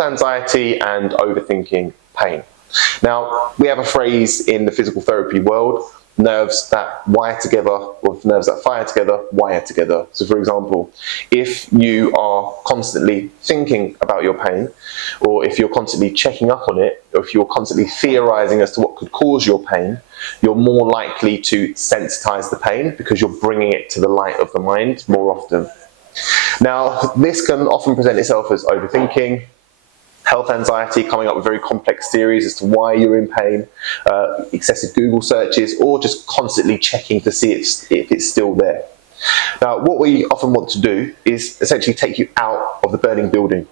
health anxiety and overthinking pain. Now, we have a phrase in the physical therapy world: nerves that wire together, or nerves that fire together, wire together. So for example, if you are constantly thinking about your pain, or if you're constantly checking up on it, or if you're constantly theorizing as to what could cause your pain, you're more likely to sensitize the pain because you're bringing it to the light of the mind more often. Now, this can often present itself as overthinking, health anxiety, coming up with very complex theories as to why you're in pain, excessive Google searches, or just constantly checking to see if it's still there. Now, what we often want to do is essentially take you out of the burning building.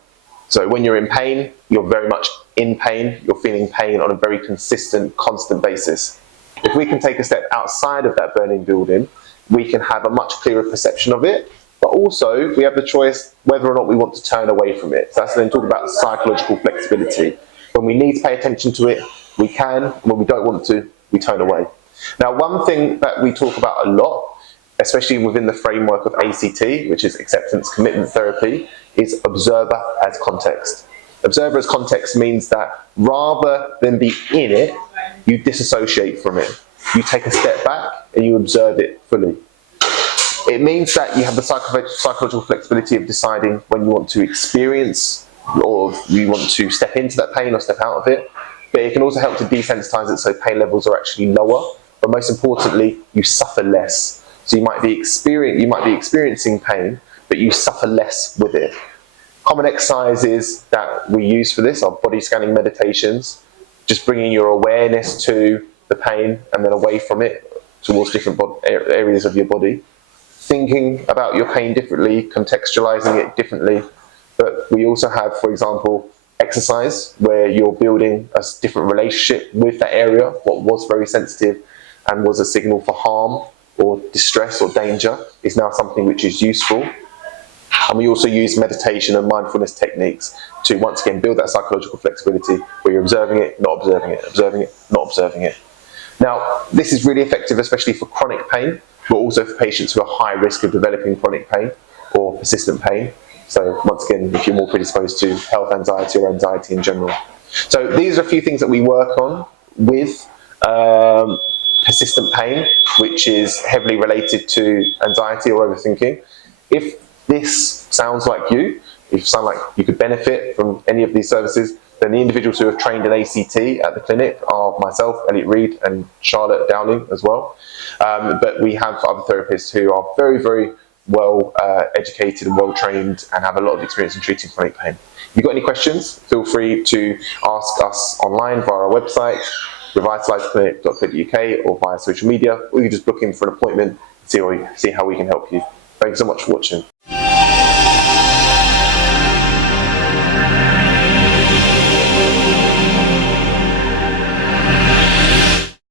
So when you're in pain, you're very much in pain, you're feeling pain on a very consistent, constant basis. If we can take a step outside of that burning building, we can have a much clearer perception of it, but also we have the choice whether or not we want to turn away from it. So that's then talk about psychological flexibility. When we need to pay attention to it, we can. When we don't want to, we turn away. Now, one thing that we talk about a lot, especially within the framework of ACT, which is acceptance commitment therapy, is observer as context. Observer as context means that rather than be in it, you disassociate from it. You take a step back and you observe it fully. It means that you have the psychological flexibility of deciding when you want to experience or you want to step into that pain or step out of it. But it can also help to desensitize it so pain levels are actually lower. But most importantly, you suffer less. So you might be experiencing pain, but you suffer less with it. Common exercises that we use for this are body scanning meditations, just bringing your awareness to the pain and then away from it towards different areas of your body. Thinking about your pain differently, contextualizing it differently. But we also have, for example, exercise where you're building a different relationship with that area. What was very sensitive and was a signal for harm or distress or danger is now something which is useful. And we also use meditation and mindfulness techniques to once again build that psychological flexibility where you're observing it, not observing it, observing it, not observing it. Now, this is really effective, especially for chronic pain, but also for patients who are high risk of developing chronic pain or persistent pain. So once again, if you're more predisposed to health anxiety or anxiety in general. So these are a few things that we work on with persistent pain, which is heavily related to anxiety or overthinking. If this sounds like you, if you sound like you could benefit from any of these services, then the individuals who have trained in ACT at the clinic are myself, Elliott Reid, and Charlotte Downing as well. But we have other therapists who are very, very well educated and well trained and have a lot of experience in treating chronic pain. If you've got any questions, feel free to ask us online via our website, revitalizeclinic.co.uk, or via social media, or you can just book in for an appointment and see how we can help you. Thanks so much for watching.